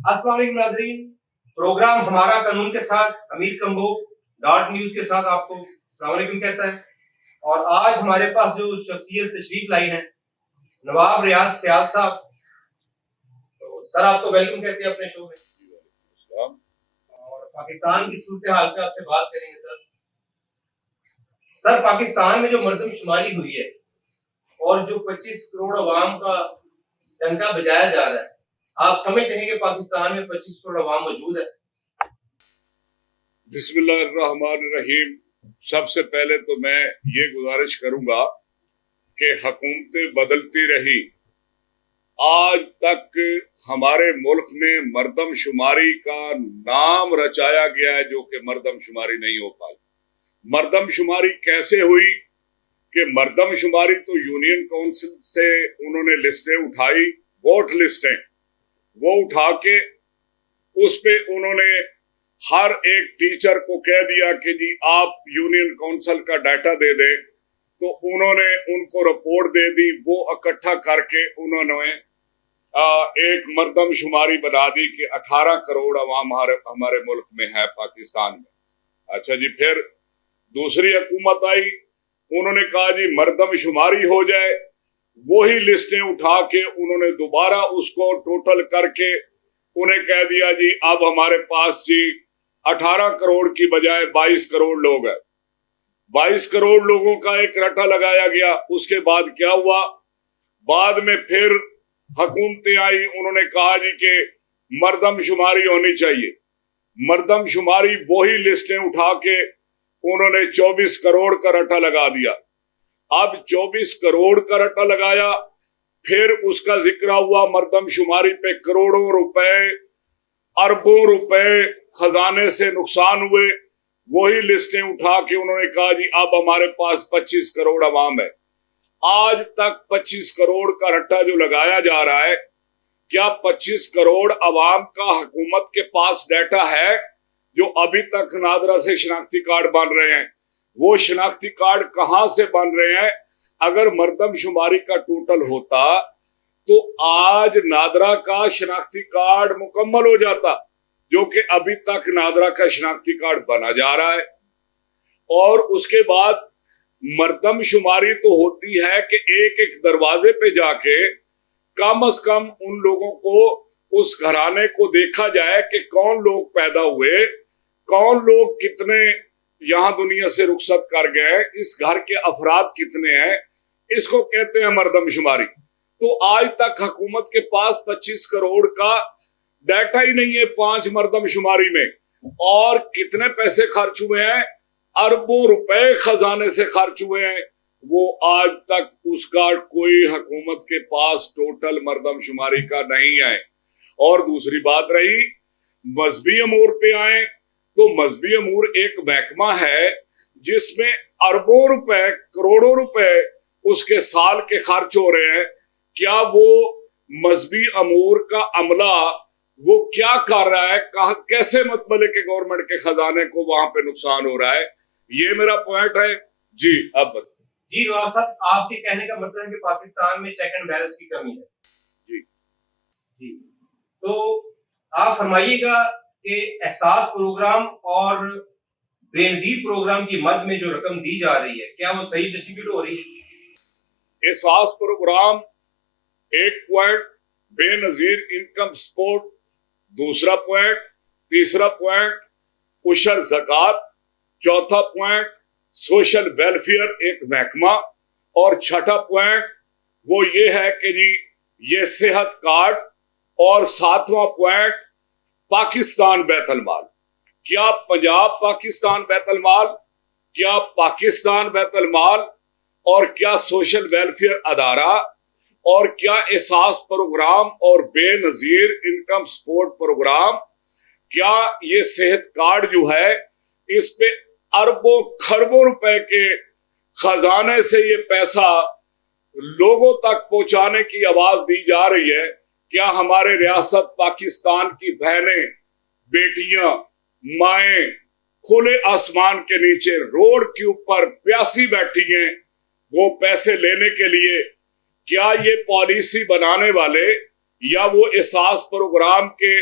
अस्सलाम वालेकुम नाज़रीन, प्रोग्राम हमारा कानून के साथ हमीद कंबो डॉट न्यूज के साथ आपको अस्सलाम वालेकुम कहता है। और आज हमारे पास जो शख्सियत तशरीफ लाई है नवाब रियाज सियाद साहब, तो सर आपको वेलकम कहते हैं अपने शो में। और पाकिस्तान की सूरत हाल पे आपसे बात करेंगे सर। सर, पाकिस्तान में जो मर्दमशुमारी हुई है और जो 25 करोड़ अवाम का डंका बजाया जा रहा है, आप समझते हैं कि पाकिस्तान में 25 करोड़ अवाम मौजूद है? बिस्मिल्लाहिर्रहमानिर्रहीम। सबसे पहले तो मैं ये गुजारिश करूंगा कि हुकूमतें बदलती रही, आज तक हमारे मुल्क में मर्दमशुमारी का नाम रचाया गया है जो कि मर्दमशुमारी नहीं हो पाई। मर्दमशुमारी कैसे हुई कि मर्दमशुमारी तो यूनियन काउंसिल से उन्होंने लिस्टें उठाई, वोट लिस्टें, वो उठा के उस पे उन्होंने हर एक टीचर को कह दिया कि जी आप यूनियन काउंसिल का डाटा दे दें, तो उन्होंने उनको रिपोर्ट दे दी। वो इकट्ठा करके उन्होंने एक मर्दमशुमारी बना दी कि 18 करोड़ अवाम हमारे मुल्क में है पाकिस्तान में। अच्छा जी, फिर दूसरी हुकूमत आई, उन्होंने कहा जी मर्दमशुमारी हो जाए, वही लिस्टें उठा के उन्होंने दोबारा उसको टोटल करके उन्हें कह दिया जी अब हमारे पास जी 18 करोड़ की बजाय 22 करोड़ लोग हैं। 22 करोड़ लोगों का एक रट्टा लगाया गया। उसके बाद क्या हुआ, बाद में फिर हुकूमतें आई, उन्होंने कहा जी कि मर्दमशुमारी होनी चाहिए। मर्दमशुमारी वही लिस्टें उठा के उन्होंने 24 करोड़ का रट्टा लगा दिया। अब 24 करोड़ का रट्टा लगाया, फिर उसका जिक्र हुआ मर्दमशुमारी पे करोड़ों रुपए, अरबों रुपए खजाने से नुकसान हुए। वही लिस्टें उठा के उन्होंने कहा जी अब हमारे पास 25 करोड़ अवाम है। आज तक 25 करोड़ का रट्टा जो लगाया जा रहा है, क्या 25 करोड़ अवाम का हुकूमत के पास डाटा है? जो अभी तक नादरा से शनाख्ती कार्ड बन रहे हैं, वो शनाख्ती कार्ड कहां से बन रहे हैं? अगर मर्दमशुमारी का टोटल होता तो आज नादरा का शनाख्ती कार्ड मुकम्मल हो जाता, जो कि अभी तक नादरा का शनाख्ती कार्ड बना जा रहा है। और उसके बाद मर्दमशुमारी तो होती है कि एक एक दरवाजे पे जाके कम से कम उन लोगों को, उस घराने को देखा जाए कि कौन लोग पैदा हुए, कौन लोग कितने यहाँ दुनिया से रुखसत कर गए, इस घर के अफराद कितने हैं, इसको कहते हैं मर्दमशुमारी। तो आज तक हुकूमत के पास 25 करोड़ का डाटा ही नहीं है 5 मर्दमशुमारी में। और कितने पैसे खर्च हुए हैं, अरबों रुपए खजाने से खर्च हुए हैं, वो आज तक उसका कोई हुकूमत के पास टोटल मर्दमशुमारी का नहीं है। और दूसरी बात रही मजहबी अमूर पे आए, तो मजहबी अमूर एक महकमा है जिसमें अरबों रुपए, करोड़ों रुपए उसके साल के खर्च हो रहे हैं। क्या वो मजहबी अमूर का अमला वो क्या कर रहा है, कहा कैसे मतलब के गवर्नमेंट के खजाने को वहां पे नुकसान हो रहा है? ये मेरा पॉइंट है जी। अब जी नवाब साहब, आपके कहने का मतलब है कि पाकिस्तान में चेक एंड बैलेंस की कमी है। जी जी, तो आप फरमाइएगा कि एहसास प्रोग्राम और बेनजीर प्रोग्राम की मद में जो रकम दी जा रही है, क्या वो सही डिस्ट्रीब्यूट हो रही है? एहसास प्रोग्राम एक पॉइंट, बेनजीर इनकम सपोर्ट दूसरा पॉइंट, तीसरा पॉइंट उशर ज़कात, चौथा पॉइंट सोशल वेलफेयर एक महकमा, और छठा पॉइंट वो ये है कि जी ये सेहत कार्ड, और सातवां पॉइंट पाकिस्तान बैतुल माल। क्या पंजाब पाकिस्तान बैतुल माल, क्या पाकिस्तान बैतुल माल, और क्या सोशल वेलफेयर अदारा, और क्या एहसास प्रोग्राम और बेनजीर इनकम सपोर्ट प्रोग्राम, क्या ये सेहत कार्ड जो है इस पे अरबों खरबों रुपए के खजाने से ये पैसा लोगों तक पहुंचाने की आवाज दी जा रही है? क्या हमारे रियासत पाकिस्तान की बहनें, बेटियां, माएं खुले आसमान के नीचे रोड के ऊपर प्यासी बैठी हैं वो पैसे लेने के लिए? क्या ये पॉलिसी बनाने वाले या वो एहसास प्रोग्राम के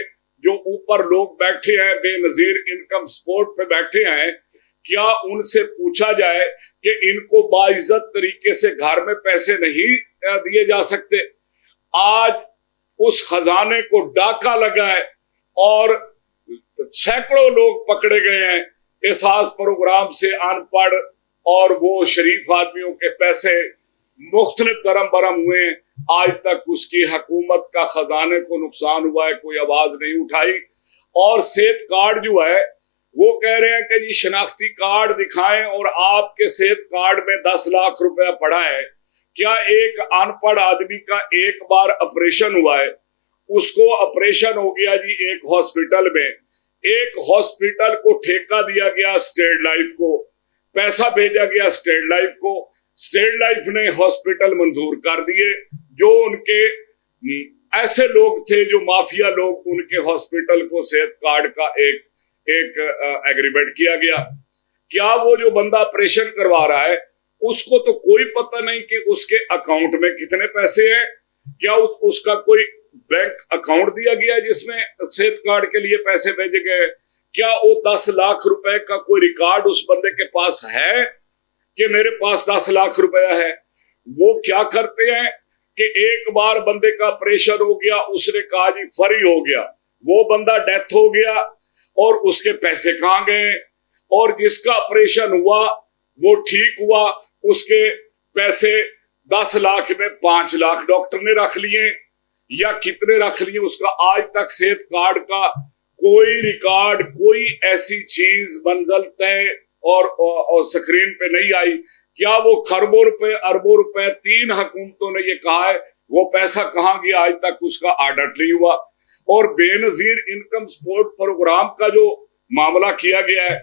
जो ऊपर लोग बैठे हैं बेनजीर इनकम सपोर्ट पे बैठे हैं, क्या उनसे पूछा जाए कि इनको बाइज्जत तरीके से घर में पैसे नहीं दिए जा सकते? आज उस खजाने को डाका लगा है और सैकड़ों लोग पकड़े गए हैं एहसास प्रोग्राम से, अनपढ़ और वो शरीफ आदमियों के पैसे मुख्तलिफ दरम बरम हुए। आज तक उसकी हुकूमत का खजाने को नुकसान हुआ है, कोई आवाज नहीं उठाई। और सेहत कार्ड जो है वो कह रहे हैं कि जी शनाख्ती कार्ड दिखाएं और आपके सेहत कार्ड में 10 लाख रुपया पड़ा है। क्या एक अनपढ़ आदमी का एक बार ऑपरेशन हुआ है, उसको ऑपरेशन हो गया जी एक हॉस्पिटल में, एक हॉस्पिटल को ठेका दिया गया स्टेट लाइफ को, पैसा भेजा गया स्टेट लाइफ को, स्टेट लाइफ ने हॉस्पिटल मंजूर कर दिए। जो उनके ऐसे लोग थे जो माफिया लोग, उनके हॉस्पिटल को सेहत कार्ड का एक एग्रीमेंट किया गया। क्या वो जो बंदा ऑपरेशन करवा रहा है उसको तो कोई पता नहीं कि उसके अकाउंट में कितने पैसे हैं? क्या उसका कोई बैंक अकाउंट दिया गया है जिसमें सेहत कार्ड के लिए पैसे भेजे गए? क्या वो 10 लाख रुपए का कोई रिकॉर्ड उस बंदे के पास है कि मेरे पास 10 लाख रुपया है? वो क्या करते हैं कि एक बार बंदे का ऑपरेशन हो गया, उसने कहा जी फ्री हो गया, वो बंदा डेथ हो गया और उसके पैसे कहाँ गए? और जिसका ऑपरेशन हुआ वो ठीक हुआ, उसके पैसे 10 लाख में 5 लाख डॉक्टर ने रख लिए या कितने रख लिए, उसका आज तक सेहत कार्ड का कोई रिकॉर्ड, कोई ऐसी चीज मंजिल तय और स्क्रीन पे नहीं आई। क्या वो खरबों रुपए अरबों रुपए 3 हुकूमतों ने ये कहा है, वो पैसा कहाँ गया? आज तक उसका ऑडिट नहीं हुआ। और बेनजीर इनकम सपोर्ट प्रोग्राम का जो मामला किया गया है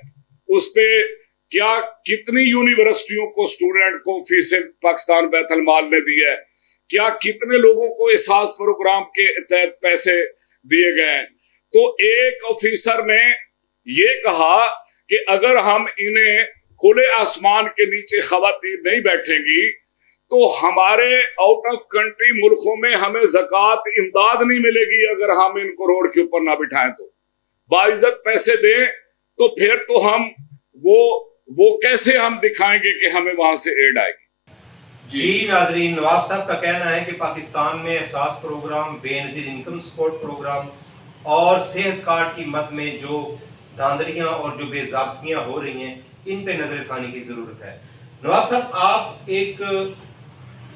उस पे क्या कितनी यूनिवर्सिटियों को स्टूडेंट को फीसें पाकिस्तान बैतुल माल ने दी है? क्या कितने लोगों को एहसास प्रोग्राम के तहत पैसे दिए गए हैं? तो एक ऑफिसर ने ये कहा कि अगर हम इन्हें खुले आसमान के नीचे खवातीन नहीं बैठेंगी तो हमारे आउट ऑफ कंट्री मुल्कों में हमें ज़कात इमदाद नहीं मिलेगी अगर हम इनको रोड के ऊपर ना बिठाएं। तो बाइज्जत पैसे दें तो फिर तो हम वो कैसे हम दिखाएंगे कि हमें वहां से एड आएगी? जी नाजरीन, नवाब साहब का कहना है कि पाकिस्तान में Ehsaas programme, Benazir income support programme और सेहत कार्ड की मद में जो धांधलियां और जो बेज़ाब्तियां हो रही हैं, इन पे नजरसानी की जरूरत है। नवाब साहब, आप एक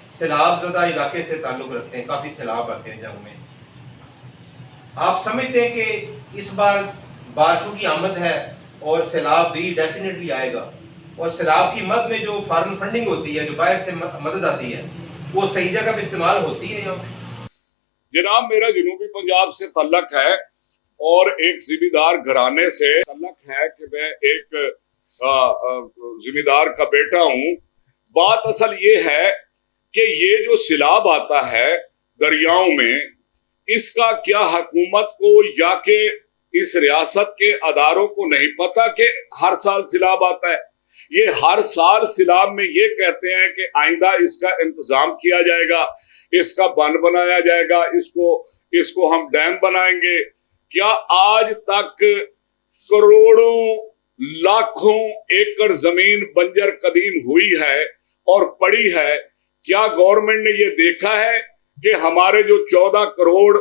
सैलाब ज़दा इलाके से ताल्लुक़ रखते हैं, काफ़ी सैलाब आते हैं जंग में। आप समझते हैं कि इस बार बारिशों की आमद है और सैलाब भी डेफिनेटली आएगा, और सैलाब की मद में जो फॉरेन फंडिंग होती है, जो बाहर से मदद आती है, वो सही जगह पे इस्तेमाल होती है यहाँ पे? जनाब, मेरा जनूबी पंजाब से तल्लक है और एक जिम्मेदार घराने से तल्लक है कि मैं एक जिम्मेदार का बेटा हूँ। बात असल ये है कि ये जो सैलाब आता है दरियाओं में, इसका क्या हुकूमत को या के इस रियासत के अदारों को नहीं पता कि हर साल सैलाब आता है? ये हर साल सैलाब में ये कहते हैं कि आइंदा इसका इंतजाम किया जाएगा, इसका बंद बनाया जाएगा, इसको हम डैम बनाएंगे। क्या आज तक करोड़ों लाखों एकड़ जमीन बंजर कदीम हुई है और पड़ी है? क्या गवर्नमेंट ने ये देखा है कि हमारे जो 14 करोड़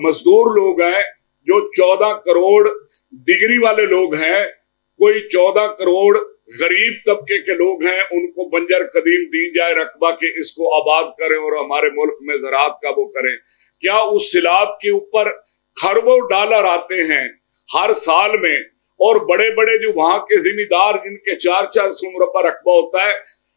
मजदूर लोग हैं, जो 14 करोड़ डिग्री वाले लोग हैं, कोई 14 करोड़ गरीब तबके के लोग हैं, उनको बंजर कदीम दी जाए रकबा के इसको आबाद करें और हमारे मुल्क में ज़राअत का वो करें? क्या उस सैलाब के ऊपर खरबों डॉलर आते हैं हर साल में, और बड़े बड़े जो वहां के जिम्मेदार जिनके 400 मुरब्बा रकबा होता है,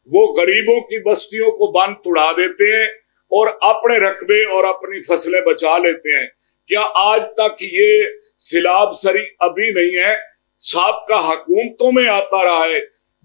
वो गरीबों की बस्तियों को बंद तुड़ा देते हैं और अपने रकबे और अपनी फसलें बचा लेते हैं? क्या आज तक ये सैलाब सरी अभी नहीं है? साबका हुकूमतों में आता रहा है,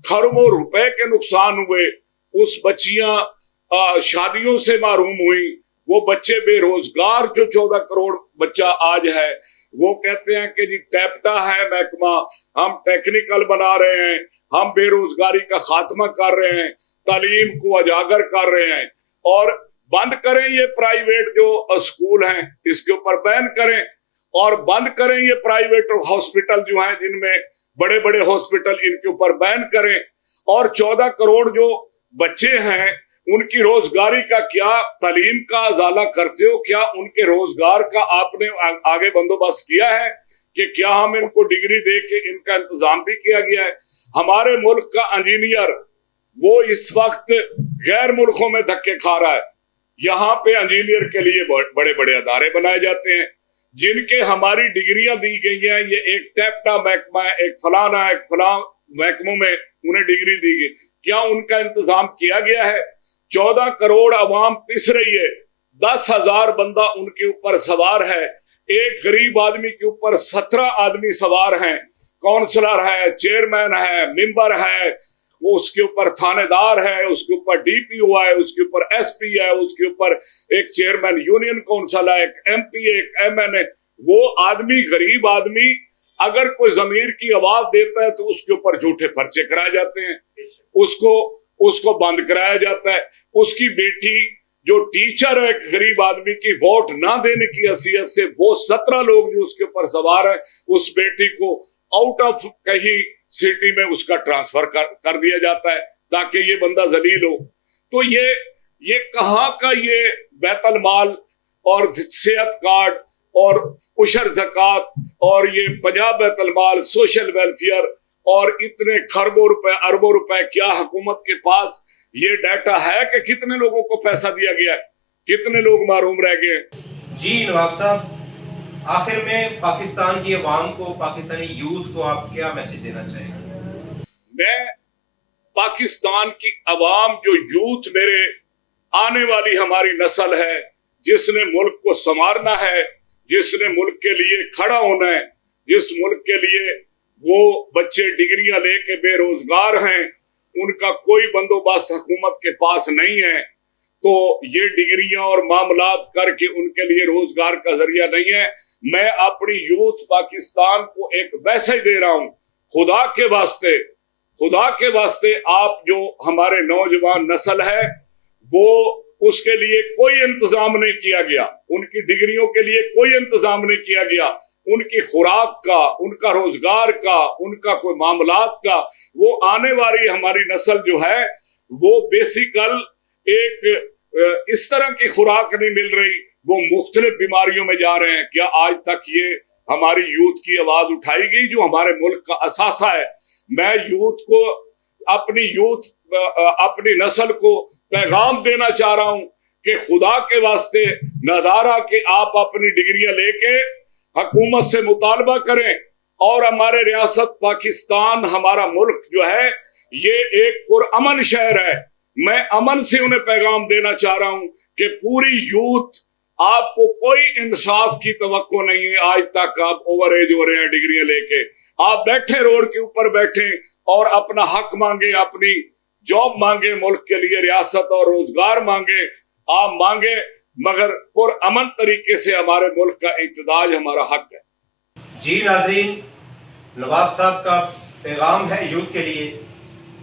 खरबों रुपए के नुकसान हुए, उस बच्चियां शादियों से महरूम हुई, वो बच्चे बेरोजगार, जो 14 करोड़ बच्चा आज है, वो कहते हैं कि जी टैप्टा है महकमा, हम टेक्निकल बना रहे हैं, हम बेरोजगारी का खात्मा कर रहे हैं, तालीम को उजागर कर रहे हैं, और बंद करें ये प्राइवेट जो स्कूल हैं, इसके ऊपर बैन करें। और बंद करें ये प्राइवेट हॉस्पिटल जो हैं जिनमें बड़े बड़े हॉस्पिटल, इनके ऊपर बैन करें। और 14 करोड़ जो बच्चे हैं उनकी रोजगारी का क्या, तालीम का उजाला करते हो, क्या उनके रोजगार का आपने आगे बंदोबस्त किया है कि क्या हम इनको डिग्री दे के इनका इंतजाम भी किया गया है? हमारे मुल्क का इंजीनियर वो इस वक्त गैर मुल्कों में धक्के खा रहा है। यहाँ पे इंजीनियर के लिए बड़े बड़े अदारे बनाए जाते हैं जिनके हमारी डिग्रियां दी गई हैं। ये एक टैप्टा महकमा है, एक फलाना महकमों में उन्हें डिग्री दी गई, क्या उनका इंतजाम किया गया है? 14 करोड़ अवाम पिस रही है, 10,000 बंदा उनके ऊपर सवार है, एक गरीब आदमी के ऊपर 17 आदमी सवार हैं, काउंसलर है, चेयरमैन है, मेंबर है, वो उसके ऊपर थानेदार है, उसके ऊपर डीपीओ है, उसके ऊपर एसपी है, उसके ऊपर एक चेयरमैन यूनियन काउंसिल है, एक एमपी, एक एमएनए। वो आदमी, गरीब आदमी अगर कोई जमीर की आवाज देता है तो उसके ऊपर झूठे पर्चे कराए जाते हैं, उसको बंद कराया जाता है। उसकी बेटी जो टीचर है एक गरीब आदमी की, वोट ना देने की हैसियत से वो 17 लोग जो उसके ऊपर सवार है, उस बेटी को आउट ऑफ कहीं सिटी में उसका ट्रांसफर कर दिया जाता है ताकि ये बंदा जलील हो। तो ये कहाँ का ये बैतुल माल और सेहत कार्ड और उशर ज़कात और ये पंजाब बैतुल माल, सोशल वेलफेयर और इतने खरबों रुपए, अरबों रुपए, क्या हुकूमत के पास ये डाटा है कि कितने लोगों को पैसा दिया गया है, कितने लोग महरूम रह गए? जी नवाब साहब, आखिर में पाकिस्तान की अवाम को, पाकिस्तानी यूथ को आप क्या मैसेज देना चाहेंगे? मैं पाकिस्तान की अवाम, जो यूथ, मेरे आने वाली हमारी नस्ल है जिसने मुल्क को संवारना है, जिसने मुल्क के लिए खड़ा होना है, जिस मुल्क के लिए वो बच्चे डिग्रियां लेके बेरोजगार हैं, उनका कोई बंदोबस्त हुकूमत के पास नहीं है, तो ये डिग्रियां और मामलात करके उनके लिए रोजगार का जरिया नहीं है। मैं अपनी यूथ पाकिस्तान को एक मैसेज दे रहा हूं, खुदा के वास्ते आप जो हमारे नौजवान नस्ल है वो उसके लिए कोई इंतजाम नहीं किया गया, उनकी डिग्रियों के लिए कोई इंतजाम नहीं किया गया, उनकी खुराक का, उनका रोजगार का, उनका कोई मामलात का, वो आने वाली हमारी नस्ल जो है वो बेसिकल एक इस तरह की खुराक नहीं मिल रही, वो मुख्तलिफ बीमारियों में जा रहे हैं। क्या आज तक ये हमारी यूथ की आवाज उठाई गई जो हमारे मुल्क का असासा है? मैं यूथ को, अपनी नस्ल को पैगाम देना चाह रहा हूं कि खुदा के वास्ते नदारा कि आप अपनी डिग्रियां लेके हुकूमत से मुतालबा करें और हमारे रियासत पाकिस्तान, हमारा मुल्क जो है ये एक पुरअमन शहर है। मैं अमन से उन्हें पैगाम देना चाह रहा हूं कि पूरी यूथ, आपको कोई इंसाफ की तवक्को नहीं है। आज तक आप ओवर एज हो रहे हैं डिग्रियां लेके, आप बैठे रोड के ऊपर बैठे और अपना हक मांगे, अपनी जॉब मांगे, मुल्क के लिए रियासत और रोजगार मांगे, आप मांगे, मगर पुरअमन तरीके से हमारे मुल्क का इक़्तिदार हमारा हक है। जी नाज़रीन, नवाब साहब का पैगाम है यूथ के लिए,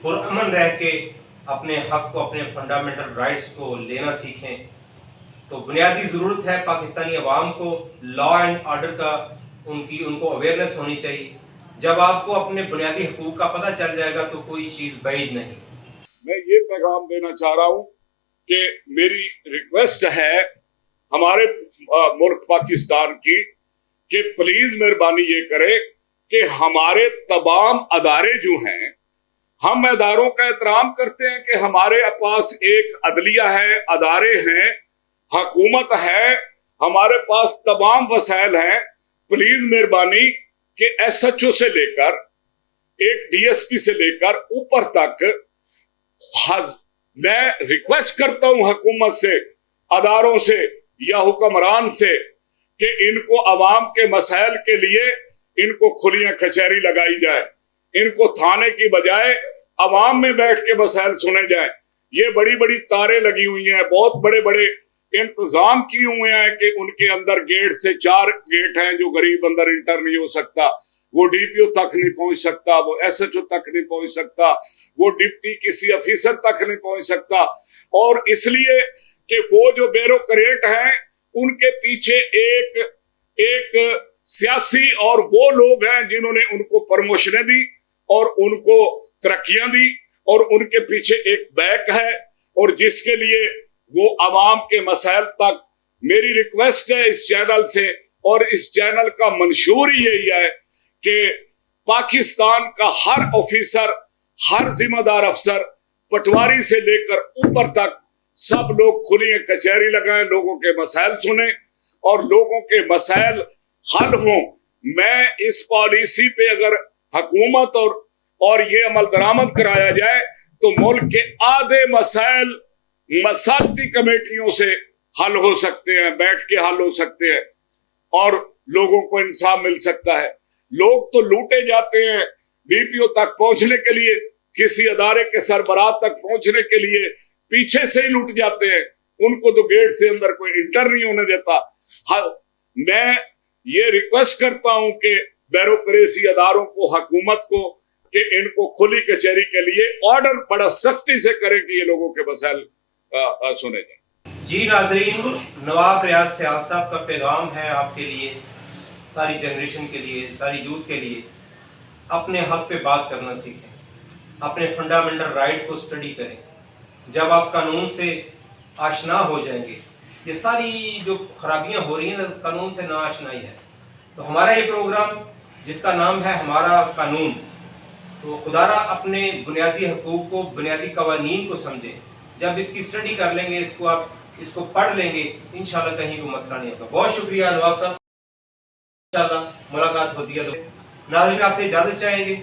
पुरअमन रह के अपने हक को, अपने फंडामेंटल राइट्स को लेना सीखें। तो बुनियादी ज़रूरत है पाकिस्तानी अवाम को लॉ एंड ऑर्डर का, उनको अवेयरनेस होनी चाहिए। जब आपको अपने बुनियादी हकूक़ का पता चल जाएगा तो कोई चीज़ बैद नहीं। मैं ये पैगाम देना चाह रहा हूँ कि मेरी रिक्वेस्ट है हमारे मुल्क पाकिस्तान की कि प्लीज मेहरबानी ये करे कि हमारे तमाम अदारे जो हैं, हम अदारों का एहतराम करते हैं कि हमारे पास एक अदलिया है, अदारे हैं, हुकूमत है, हमारे पास तमाम वसाइल हैं। प्लीज मेहरबानी कि SHO से लेकर एक DSP से लेकर ऊपर तक मैं रिक्वेस्ट करता हूं हुकूमत से, अदारों से या हुक्मरान से कि इनको अवाम के मसाइल के लिए इनको खुलियां कचहरी लगाई जाए, इनको थाने की बजाय अवाम में बैठ के मसाइल सुने जाए। ये बड़ी बड़ी तारें लगी हुई हैं, बहुत बड़े बड़े इंतजाम किए हुए हैं कि उनके अंदर गेट से 4 गेट हैं, जो गरीब अंदर इंटर नहीं हो सकता, वो DPO तक नहीं पहुंच सकता, वो SHO तक नहीं पहुंच सकता, वो डिप्टी किसी अफिसर तक नहीं पहुंच सकता। और इसलिए कि वो जो ब्यूरोक्रेट हैं उनके पीछे एक सियासी और वो लोग हैं जिन्होंने उनको प्रमोशनें दी और उनको तरक्कियां दी और उनके पीछे एक बैक है, और जिसके लिए वो आवाम के मसाइल तक, मेरी रिक्वेस्ट है इस चैनल से, और इस चैनल का मंशूर ही यही है कि पाकिस्तान का हर ऑफिसर, हर जिम्मेदार अफसर, पटवारी से लेकर ऊपर तक सब लोग खुली कचहरी लगाएं, लोगों के मसाइल सुने और लोगों के मसाइल हल हों। मैं इस पॉलिसी पे अगर हुकूमत और ये अमल दरामद कराया जाए तो मुल्क के आधे मसाइल मसालती कमेटियों से हल हो सकते हैं, बैठ के हल हो सकते हैं और लोगों को इंसाफ मिल सकता है। लोग तो लूटे जाते हैं बीपीओ तक पहुंचने के लिए, किसी अदारे के सरबराह तक पहुंचने के लिए पीछे से ही लूट जाते हैं, उनको तो गेट से अंदर कोई इंटर नहीं होने देता। हाँ, मैं ये रिक्वेस्ट करता हूं कि ब्यूरोक्रेसी अदारों को, हुकूमत को, कि इनको खुली कचहरी के लिए ऑर्डर बड़ा सख्ती से करें कि ये लोगों के मसाइल सुने जाए। जी नाजरीन, नवाब रियाज सियाल साहब का पैगाम है आपके लिए, सारी जनरेशन के लिए, सारी यूथ के लिए, अपने हक पे बात करना सीखें, अपने फंडामेंटल राइट को स्टडी करें। जब आप कानून से आशना हो जाएंगे, ये सारी जो खराबियां हो रही हैं ना, कानून से नाआशनाई है। तो हमारा ये प्रोग्राम जिसका नाम है हमारा कानून, तो खुदारा अपने बुनियादी हकूक़ को, बुनियादी कवानीन को समझें। जब इसकी स्टडी कर लेंगे, इसको पढ़ लेंगे, इंशाल्लाह कहीं कोई मसला नहीं होगा। बहुत शुक्रिया नवाब साहब, इंशाल्लाह मुलाकात होती है तो नाज़रीन आपसे इजाज़त चाहेंगे।